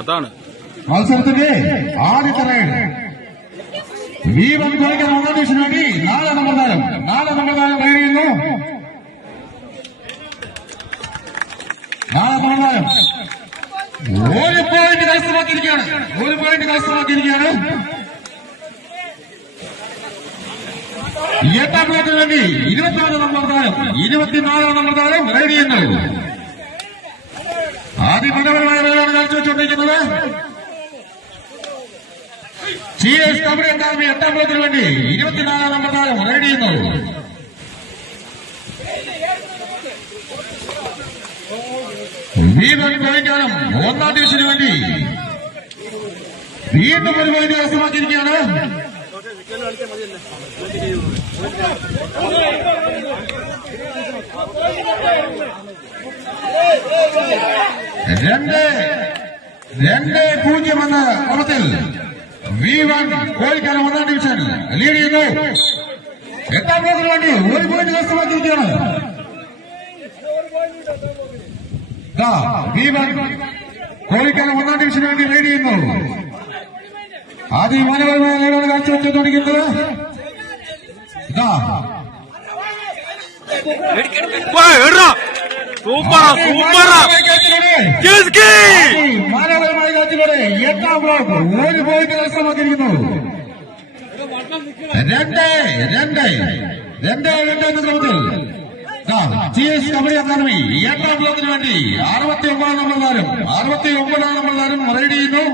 അതാണ് മത്സരത്തിന്റെ ആദ്യത്തെ റൈഡ് V1 കോഴിക്കൽ ഒന്നാം ഡിവിഷന് വേണ്ടി 4 നമ്പർ താരം റൈഡ് ചെയ്യുന്നു. 4 നമ്പർ താരം ഒരു പോയിന്റ് കരസ്ഥമാക്കിയിരിക്കുകയാണ്. 8ാം ബ്ലോക്കിന് വേണ്ടി 24 നമ്പർ താരം റൈഡ് ചെയ്യുന്നു. അതിമനോഹരമായ റൈഡാണ് കാഴ്ചവെച്ചുകൊണ്ടിരിക്കുന്നത്. CS കബഡി അക്കാദമി 8ാം ബ്ലോക്കിന് വേണ്ടി 24 നമ്പർ താരം റൈഡ് ചെയ്യുന്നു. V1 കോഴിക്കാനം 1ാം ഡിവിഷന് വേണ്ടി വീണ്ടും ഒരു പോയിന്റ് കരസ്ഥമാക്കിയിരിക്കുകയാണ്. രണ്ട് 0 എന്ന ക്രമത്തിൽ V1 കോഴിക്കാനം 1ാം ഡിവിഷൻ ലീഡ് ചെയ്യുന്നു. 8ാം ബ്ലോക്കിന് വേണ്ടി ഒരു പോയിന്റ് കരസ്ഥമാക്കിയിരിക്കുകയാണ്. V1 കോഴിക്കാനം 1ാം ഡിവിഷന് വേണ്ടി ലീഡ് ചെയ്യുന്നു. അതിമനോഹരമായ റൈഡാണ് കാഴ്ചവെച്ചുകൊണ്ടിരിക്കുന്നത്. മനോഹരമായ കാഴ്ചയിലൂടെ 8ാം ബ്ലോക്ക് ഒരു പോയിന്റ് കരസ്ഥമാക്കിയിരിക്കുന്നു. 2 എന്ന ക്രമത്തിൽ CS കബഡി അക്കാദമി 8ാം ബ്ലോക്കിന് വേണ്ടി 69 നമ്പർ താരം റൈഡ് ചെയ്യുന്നു.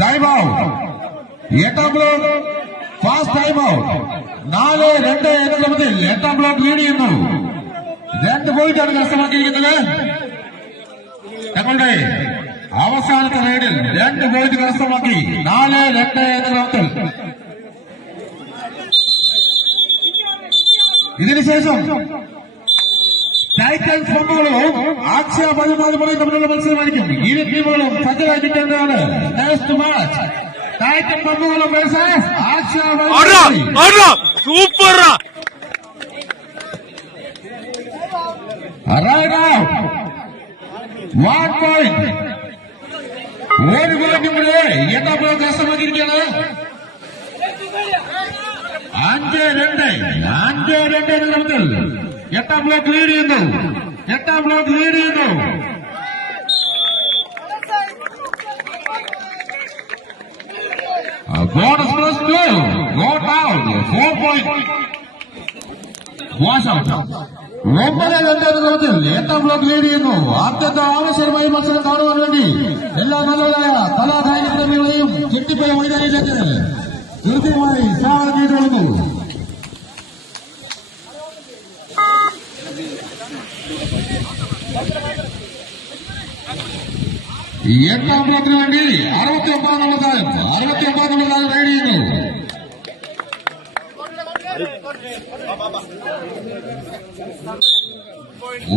Time out. 8ാം block fast time out. 4-2 എന്ന ക്രമത്തിൽ 8ാം ബ്ലോക്ക് ലീഡ് ചെയ്യുന്നു. 2 പോയിന്റാണ് കരസ്ഥമാക്കിയിരിക്കുന്നത്. ഞങ്ങളുടെ അവസാനത്തെ റൈഡിൽ 2 പോയിന്റ് കരസ്ഥമാക്കി 4-2 എന്ന ക്രമത്തിൽ. ഇതിനുശേഷം ടൈറ്റൻ പമ്പുകളും ആക്ഷ്യ 14 മുറയും തമ്മിലുള്ള മത്സരമായിരിക്കും. ഇരു ടീമുകളും സജ്ജരായി കിട്ടേണ്ടതാണ്. നെക്സ്റ്റ് മാച്ച് ടൈറ്റൻ പമ്പുകളും വേഴ്സസ് ആക്ഷ്യ. Super raid out. 1 പോയിന്റ്. ഒരു പോയിന്റ് കൂടെ 8ാം ബ്ലോക്ക് കരസ്ഥമാക്കിയിരിക്കുകയാണ്. 5-2 എന്ന ക്രമത്തിൽ 8ാം ബ്ലോക്ക് ലീഡ് ചെയ്യുന്നു. Bonus plus 2 got out. 4 point wash out. 9-2 എന്ന ക്രമത്തിൽ 8ാം ബ്ലോക്ക് ലീഡ് ചെയ്യുന്നു. അത്യന്തം ആവശ്യമായ മത്സരം കാണുവാൻ വേണ്ടി എല്ലാ നല്ലവരായ കലാകായിക പ്രേമികളെയും ചുറ്റിപ്പയ മൈതാനിയിലേക്ക് കൃത്യമായി സ്വാഗതം ചെയ്തുകൊള്ളുന്നു. എട്ടാം ബ്ലോക്കിന് വേണ്ടി 69 നമ്പർ താരം റൈഡ് ചെയ്യുന്നു.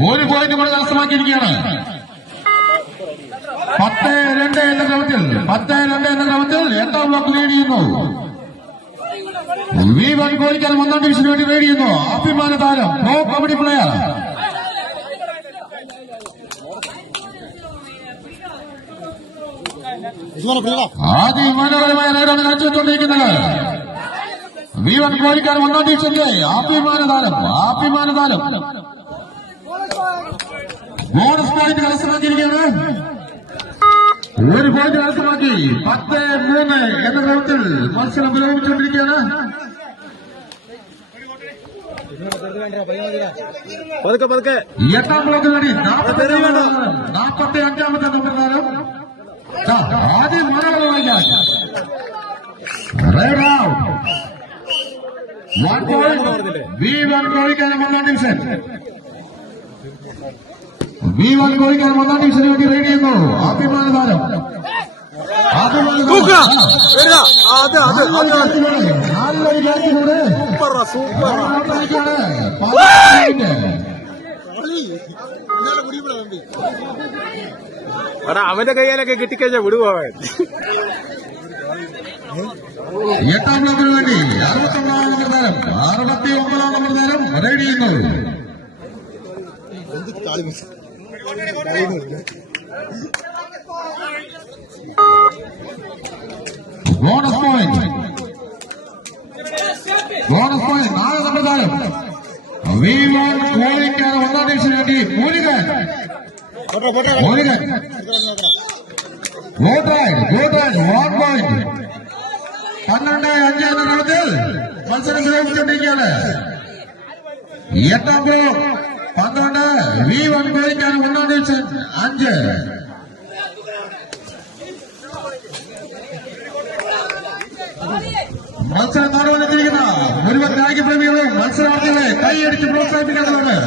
ഒരു പോയിന്റ് കൂടെ കരസ്ഥമാക്കിയിരിക്കുകയാണ്. 10-2 എന്ന ക്രമത്തിൽ 8ാം ബ്ലോക്ക് ലീഡ് ചെയ്യുന്നു. V1 കോഴിക്കാനം 1ാം ഡിവിഷന് വേണ്ടി റൈഡ് ചെയ്യുന്നു. അഭിമാന താരം പ്രോ കബഡി പ്ലെയർ അതിമനോഹരമായ റൈഡാണ് കാഴ്ചവെച്ചുകൊണ്ടിരിക്കുന്നത്. V1 കോഴിക്കാനം 1ാം ഡിവിഷന്റെ അഭിമാന താരം ബോണസ് പോയിന്റ് കരസ്ഥമാക്കിയിരിക്കുകയാണ്. ഒരു പോയിന്റ് കരസ്ഥമാക്കി 10-3 എന്ന ക്രമത്തിൽ മത്സരം പുരോഗമിച്ചുകൊണ്ടിരിക്കുകയാണ്. എട്ടാം ബ്ലോക്കിന് വേണ്ടി 45-ാമത്തെ നമ്പർ താരം V1 കോഴിക്കാൻ ഒന്നാം ഡിവിഷന് വേണ്ടി റെഡി ചെയ്യുന്നു. അഭിമാന താരം നല്ലൊരു ബാറ്റിലൂടെ അവന്റെ കയ്യിലൊക്കെ കിട്ടിക്കഴിഞ്ഞാൽ വിടുപോവൻ. 8ാം ബ്ലോക്കിന് വേണ്ടി 69ാം നമ്പർ താരം 69ാം നമ്പർ താരം റെഡി ചെയ്യുന്നു. ബോണസ് പോയിന്റ് 4 നമ്പർ താരം V1 കോഴിക്കാണ് ഒന്നാം ഡിവിഷന് വേണ്ടി മുരുകൻ ഗുഡ് റൈഡ് 1 പോയിന്റ്. 12-5 എന്ന ക്രമത്തിൽ മത്സരം പുരോഗമിച്ചുകൊണ്ടിരിക്കുകയാണ്. 8ാം ബ്ലോക്ക് 12 V1 കോഴിക്കാണ് ഒന്നാം ഡിവിഷൻ 5. മത്സരം നടന്നുകൊണ്ടിരിക്കുന്ന മുഴുവൻ കായികപ്രേമികളും മത്സരാർത്ഥികളെ കൈയടിച്ച് പ്രോത്സാഹിപ്പിക്കേണ്ടതുണ്ട്.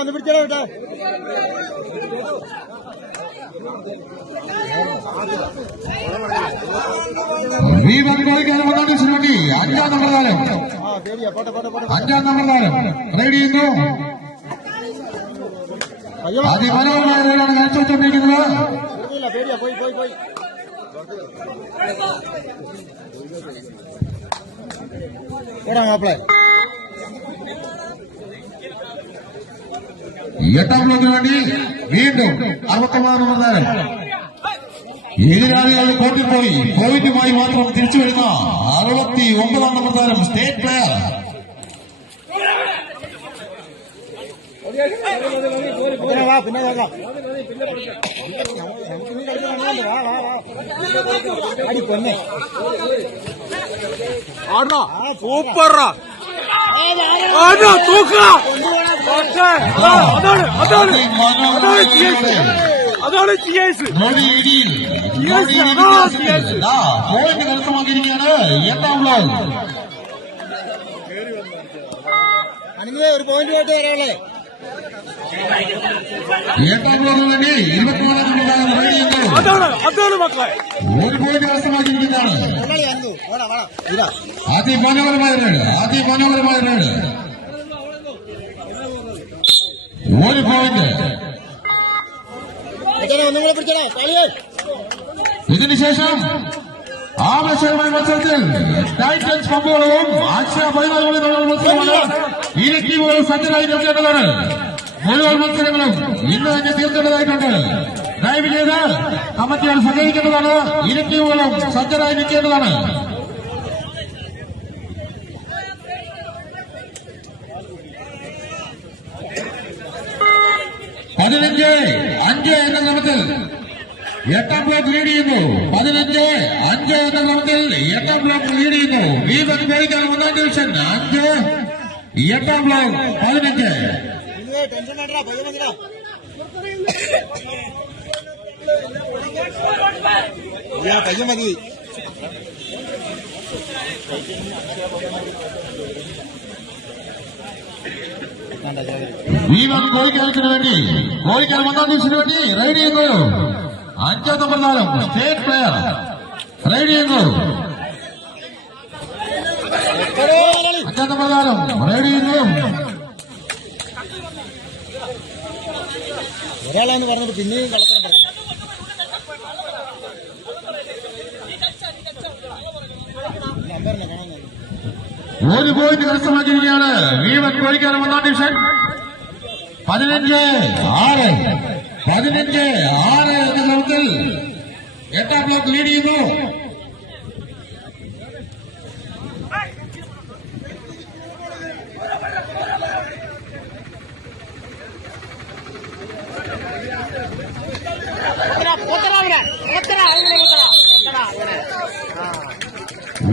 ഒന്ന് പിടിച്ചോ കേട്ടോ. V1 കോഴിക്കാണ് ഒന്നാം ഡിവിഷന് വേണ്ടി 5ാം നമ്പർ താരം റെഡി ചെയ്യുന്നു. അതിമനോഹരമായ റെയിലാണ് കാഴ്ചവെച്ചുകൊണ്ടിരിക്കുന്നത്. മാപ്പിളെ 8ാം ബ്ലോക്കിന് വേണ്ടി വീണ്ടും 69ാം നമ്പർ താരം എതിരാളികൾ കോർട്ടിൽ പോയി പോയിന്റുമായി മാത്രം തിരിച്ചു വരുന്ന 69ാം നമ്പർ താരം സ്റ്റേറ്റ് പ്ലെയർ സൂപ്പറാ അതാണ് പോയിന്റ് കരസ്ഥമാക്കിയിരിക്കുകയാണ് 8ാം ബ്ലോക്ക്. ഒരു പോയിന്റ് പോയിട്ട് വരാളെ 8ാം ബ്ലോക്കിന് വേണ്ടി 24ാം നമ്പർ താരം റെഡി ചെയ്യുന്നു. ഒരു പോയിന്റ് കരസ്ഥമാക്കിയിരിക്കുന്നതാണ്. അതിമനോഹരമായ റൈഡ് ഒരു പോയിന്റ്. ഇതിനുശേഷം ആവേശകരമായ മത്സരത്തിൽ ടൈറ്റൻസ് പമ്പുകളും അക്ഷയ പൈനാലുകളും തമ്മിലുള്ള മത്സരമാണ്. ഇരു ടീമുകൾ സജ്ജരായി നിൽക്കേണ്ടതാണ്. മുഴുവൻ മത്സരങ്ങളും ഇന്ന് തന്നെ തീർക്കേണ്ടതായിട്ടുണ്ട്. ദയവ് ചെയ്ത് കമ്മിറ്റികൾ സഹകരിക്കേണ്ടതാണ്. ഇരു ടീമുകളും സജ്ജരായി നിൽക്കേണ്ടതാണ്. പതിനഞ്ച് 5 എന്ന ക്രമത്തിൽ 8ാം ബ്ലോക്ക് ലീഡ് ചെയ്യുന്നു. 15-5 എന്ന ക്രമത്തിൽ 8ാം ബ്ലോക്ക് ലീഡ് ചെയ്യുന്നു. V1 കോഴിക്കാണ് ഒന്നാം ഡിവിഷൻ 5, 8ാം ബ്ലോക്ക് 15. പയ്യ മതി. V1 കോഴിക്കാലത്തിന് വേണ്ടി കോഴിക്കാൽ ഒന്നാം ഡിവിഷന് വേണ്ടി റൈഡ് ചെയ്യുന്നു. 5ാം നമ്പർ താരം സ്റ്റേറ്റ് പ്ലെയർ റൈഡ് ചെയ്യുന്നു. 5ാം നമ്പർ താരം റൈഡ് ചെയ്യുന്നു. ഒരാളാന്ന് പറഞ്ഞത് പിന്നെയും കളക്കണ്ട. ഒരു പോയിന്റ് കരസ്ഥമാക്കിയിരിക്കുകയാണ് V1 കോഴിക്കാൽ ഒന്നാം ഡിവിഷൻ 15-6 എന്ന ക്രമത്തിൽ 8ാം ബ്ലോക്ക് ലീഡ് ചെയ്യുന്നു.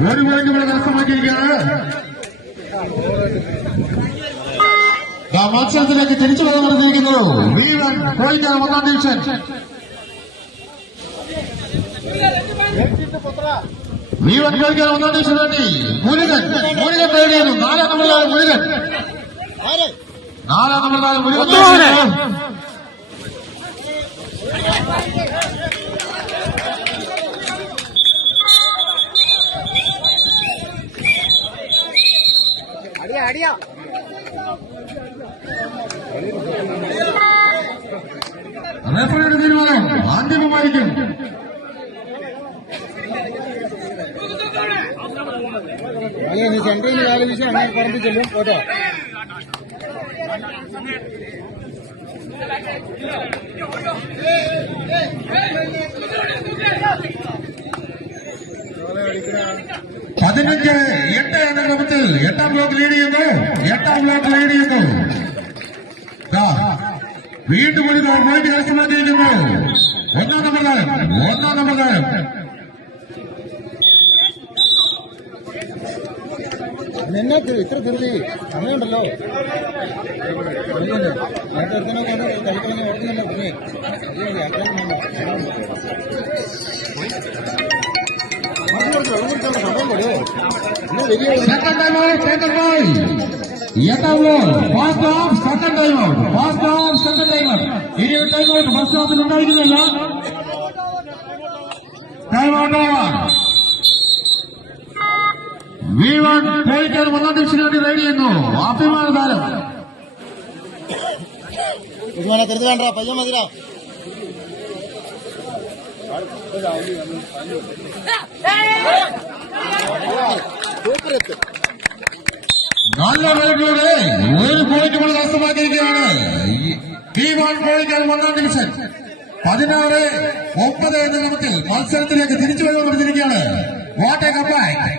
ഒരു പോയിന്റ് ഇവിടെ കരസ്ഥമാക്കിയിരിക്കുകയാണ്. മത്സരത്തിലേക്ക് തിരിച്ചു വന്നിരിക്കുന്നു V1 കോഴിക്കാൽ ഒന്നാം ഡിവിഷൻ. V1 കളിക്കാൻ ഒന്നാം ദിവസം വേണ്ടി മുരുകൻ നേടിയിരുന്നു. 4 നമ്പർ മുരുകൻ. 4 നമ്പർ മുരുകൻ. റഫറിയുടെ തീരുമാനം അന്തിമമായിരിക്കും. സെന്ററിൽ നിന്ന് കാല് വീശി അങ്ങനെ പറമ്പി ചെല്ലും കേട്ടോ. പതിനഞ്ച് 8 എന്ന ക്രമത്തിൽ 8ാം ബ്ലോക്ക് ലീഡ് ചെയ്യുന്നു. വീണ്ടും ഒരു പോയിന്റ് കരസ്ഥമാക്കിയിരിക്കുന്നു. 1ാം നമ്പർ താരം. നിന്നെ ഇത്ര ധൃതി അങ്ങനെയുണ്ടല്ലോ. നേരത്തെ കളിക്കുന്ന ഓർക്കുന്നില്ല. പിന്നെ സമയം പോലോ വലിയ 8ാം ball fast of second time out. ഇനി ഒരു ടൈം ഔട്ട് ഫസ്റ്റ് ഹാഫിൽ ഉണ്ടായിരിക്കുന്നില്ല. Time out. V1 പോയിക്കാൻ 1ാം ദിവസം വേണ്ടി റെഡി ചെയ്യുന്നു. അഭിമാന താരം. കരുത് വേണ്ട പയ്യൻ മതിരാ. നല്ല റൈഡിലൂടെ ഒരു പോയിന്റ് കൂടെ നഷ്ടമാക്കിയിരിക്കുകയാണ്. V1 പോയിക്കാൻ 1ാം ഡിവിഷൻ 16-9 എന്ന ക്രമത്തിൽ മത്സരത്തിലേക്ക് തിരിച്ചു വന്നുകൊണ്ടിരിക്കുകയാണ്. What A comeback.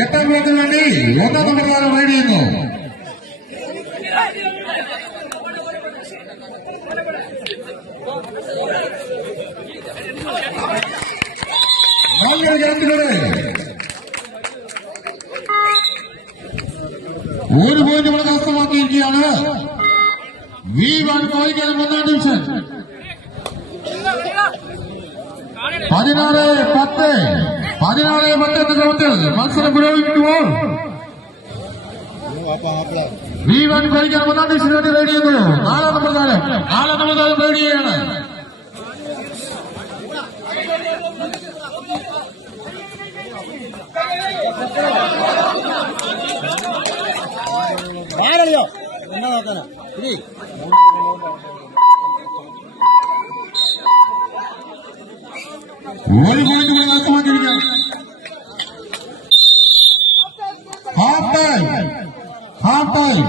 8ാം ബ്ലോക്കിന് വേണ്ടി 1ാം നമ്പർ താരം റൈഡ് ചെയ്യുന്നു. നല്ലൊരു ഗ്രൗണ്ടിലൂടെ ഒരു പോയിന്റ് കൂടെ നഷ്ടമാക്കിയിരിക്കുകയാണ്. V1 പോയിക്കാൻ 1ാം ഡിവിഷൻ 16-10 എന്ന ക്രമത്തിൽ മത്സരം പുരോഗമിക്കുമ്പോൾ V1 കളിക്കാൻ 1ാം ഡിവിഷൻ വേണ്ടി റെഡി ചെയ്യുന്നു. 4ാം നമ്പർ താരം റെഡി ചെയ്യാണ്. ആരറിയോ എന്നാ നോക്കാനാ ഇനി ഒരു പോയിന്റ് കൂടെ നഷ്ടമാക്കിയിരിക്കുകയാണ്. Half time.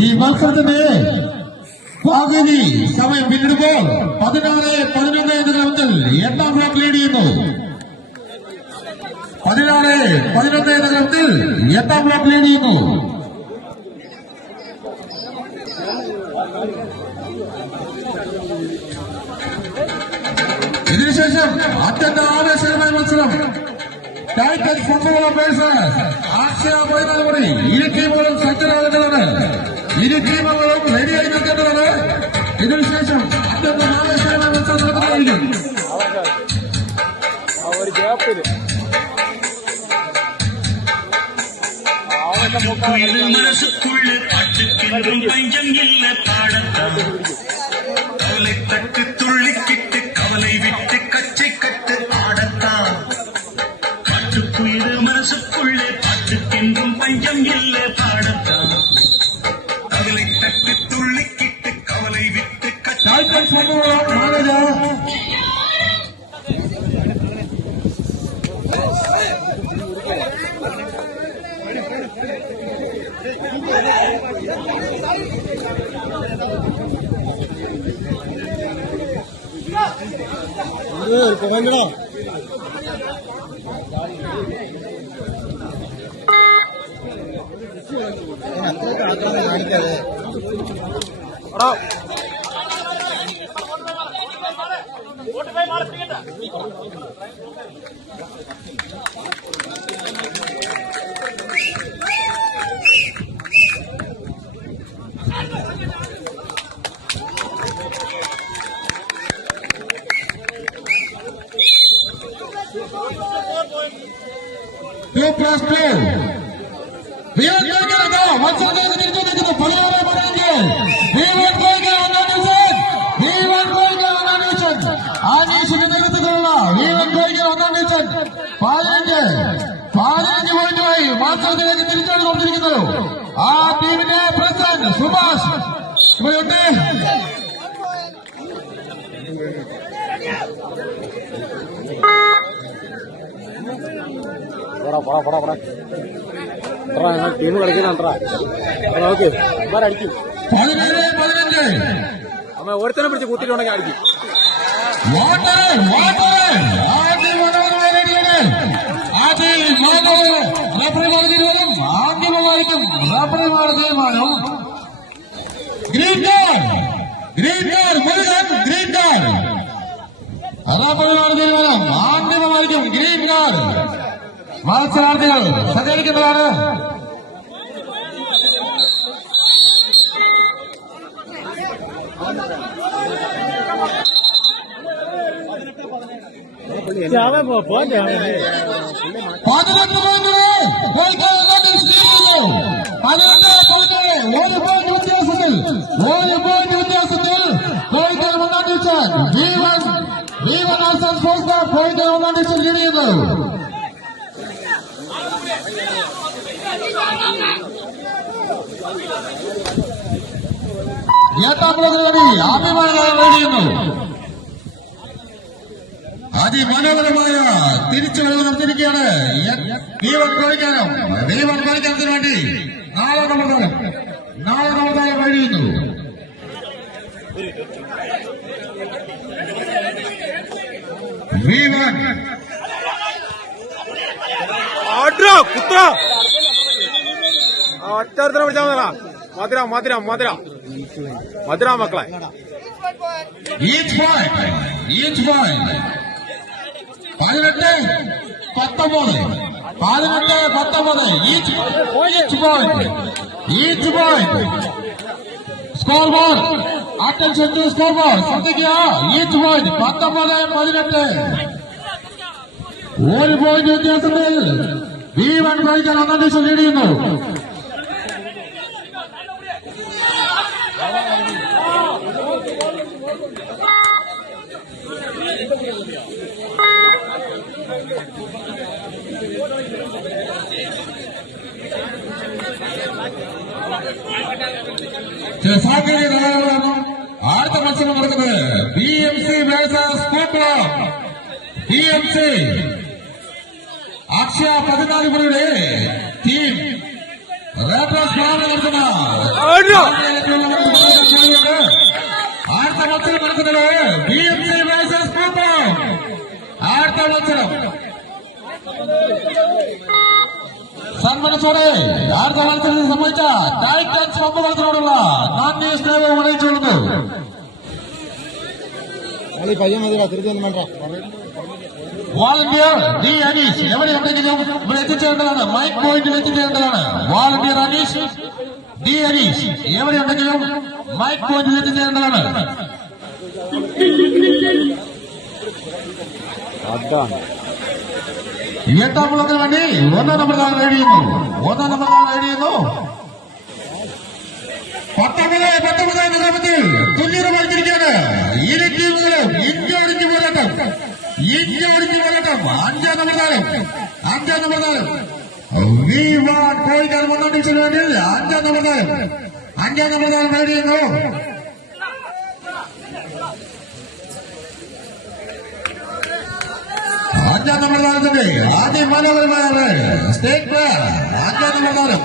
ഈ മത്സരത്തിന്റെ പകുതി സമയം പിന്നിടുമ്പോൾ 16-11 എന്ന ക്രമത്തിൽ 8ാം ബ്ലോക്ക് ലീഡ് ചെയ്യുന്നു. 16-11 എന്ന ക്രമത്തിൽ 8ാം ബ്ലോക്ക് ലീഡ് ചെയ്യുന്നു. ഇതിനുശേഷം അത്യന്തം ആവേശകരമായ മത്സരം. ടൈറ്റൻ ഫുട്ബോൾ അംബേസഡേഴ്സ് ആശയ മൈതാനപടി ഇരു ടീമുകളും സജ്ജരാകേണ്ടതാണ്. ഇരു ടീമുകളും റെഡിയായി നിൽക്കേണ്ടതാണ്. ഇതിനുശേഷം അത്യന്തം ആവേശകരമായ മത്സരം നടത്തുന്നതായിരിക്കും. மனசுக்குள்ள பாட்டுக்கென்றும் பஞ்சம் இல்ல பாடத்தான். கவலை தட்டு துள்ளிக்கிட்டு கவலை விட்டு கச்சை கட்டு ஆடத்தான். பாட்டுக்குயிரு மனசுக்குள்ளே பாட்டுக்கென்றும் பஞ்சம் இல்ல பாடத்தான். கவலை தட்டு துள்ளிக்கிட்டு கவலை விட்டு ടൈറ്റൻ ഫുട്ബോൾ മാനേജർ പോകണ്ടോ അത്രയൊക്കെ ആഗ്രഹം കാണിക്കാതെ 2+2. V1 Koike മത്സരത്തിലേക്ക് തിരിച്ചു നിൽക്കുന്നു. 16-15. V1 Koike ഒന്നാം ഡിവിഷൻ. V1 Koike ഒന്നാം ഡിവിഷൻ. ആനീഷിന്റെ നേതൃത്വത്തിലുള്ള V1 Koike ഒന്നാം ഡിവിഷൻ 15 പോയിന്റുമായി മത്സരത്തിലേക്ക് തിരിച്ചു കൊണ്ടിരിക്കുന്നു. ആ ടീമിന്റെ പ്രസിഡന്റ് സുഭാഷ് ഇവിടെയുണ്ട്. ടീം കളിക്കുന്നുണ്ടാ നോക്ക് അടിക്കും 17-15. അമ്മ ഒരുത്തനെ പിടിച്ച് കൂട്ടിട്ടുണ്ടെങ്കിൽ അടിക്കും. ആദ്യമായിരിക്കും റഫറിമാരുടെ തീരുമാനം. Green card Murugan. Green card റഫറിമാരുടെ തീരുമാനം. ആദ്യമായിരിക്കും ഗ്രീൻ കാർഡ്. മത്സരാർത്ഥികൾ സഹകരിക്കുന്നതാണ്. എട്ടാം ബ്ലോക്കിന് വേണ്ടി അഭിമാനം നേടിയുന്നു. അതിമനോഹരമായ തിരിച്ചുവരവ് നടത്തിയിരിക്കുകയാണ് V1 Koike വേണ്ടി. നാളെ നമ്മൾ കഴിയുന്നു. V1 ഒറ്റ പിടിച്ചാൽ മധുര മക്കളെ. Each point 18-19. Each point. Scoreboard. Attention to scoreboard. ശ്രദ്ധിക്കുക. Each point 19-18. ഒരു പോയിന്റ് വ്യത്യാസത്തിൽ V1 Koike ഒന്നാം ഡിവിഷൻ ലീഡ് ചെയ്യുന്നു. സാങ്കേതിക കലാകാരനും അടുത്ത മത്സരം നടക്കുന്നത് BMC വേഴ്സസ് കൂട്ടുകാർ. BMC അക്ഷയ 14 മുറിയുടെ ടീം റേപ്രസ് നടത്തുന്ന അടുത്ത മത്സരം നടക്കുന്നത് BMC വേഴ്സസ് കൂട്ടുകാർ. അടുത്ത മത്സരം സന്മനസ്സോടെ അടുത്ത മത്സരത്തിൽ സംബന്ധിച്ച ടൈറ്റൻസ് പമ്പുകളത്തിനോടുള്ള നന്ദി സ്നേഹവും അറിയിച്ചുകൊള്ളുന്നു. പയ്യൻ മതി തിരിച്ചൊന്നും വേണ്ട. വോളണ്ടിയർ ഡി അനീഷ് എവിടെയുണ്ടെങ്കിലും ഇവിടെ എത്തിച്ചേരേണ്ടതാണ്. മൈക്ക് പോയിന്റിൽ എത്തിച്ചേരേണ്ടതാണ്. വോളണ്ടിയർ അനീഷ് ഡി അനീഷ് എവിടെയുണ്ടെങ്കിലും മൈക്ക് പോയിന്റിൽ എത്തിച്ചേരേണ്ടതാണ്. എട്ടാം ബ്ലോക്കിന് വേണ്ടി ഒന്നാം നമ്പർ നേടിയുന്നു. 19 എന്ന ക്രമത്തിൽ തുല്യത മത്സരിക്കുകയാണ്. ഇരു ടീമുകളും ഇന്ത്യ ഒടിഞ്ഞു പോരാട്ടം. അഞ്ചാം നമ്പർ താരം V1 Koike ഒന്നാം ഡിവിഷന് വേണ്ടി അഞ്ചാം നമ്പർ താരം നേടിയുന്നു. അഞ്ചാം നമ്പർ താരത്തിന്റെ അതിമനോഹരമായ സ്റ്റേറ്റ് പ്ലെയർ അഞ്ചാം നമ്പർ താരം.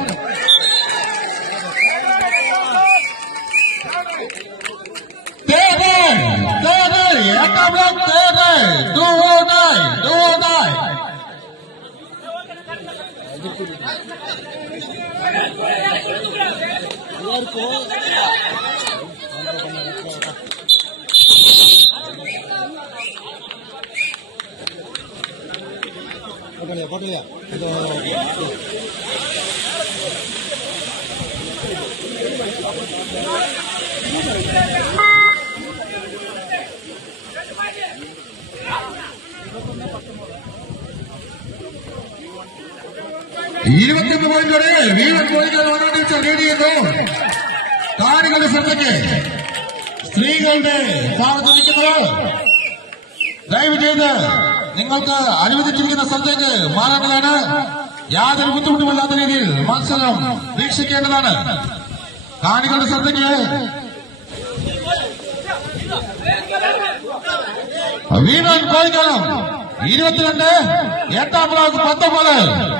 എട്ടാം ബ്ലോക്ക് 209. പോട്ടില്ല 21 പോയിന്റോടെ വീരൻ കോഴികൾ വനാട്ടിച്ച നേടിയെന്നു കാണികളുടെ ശ്രദ്ധയ്ക്ക് സ്ത്രീകളുടെ ഭാഗത്ത് നിൽക്കുന്നത് ദയവ് ചെയ്ത് നിങ്ങൾക്ക് അനുവദിച്ചിരിക്കുന്ന സ്ഥലത്തേക്ക് മാറേണ്ടതാണ്. യാതൊരു ബുദ്ധിമുട്ടുമില്ലാത്ത രീതിയിൽ മത്സരം വീക്ഷിക്കേണ്ടതാണ്. കാണികളുടെ ശ്രദ്ധയ്ക്ക് വീരൻ കോഴിക്കളം 22 8ാം ബ്ലോക്ക് 19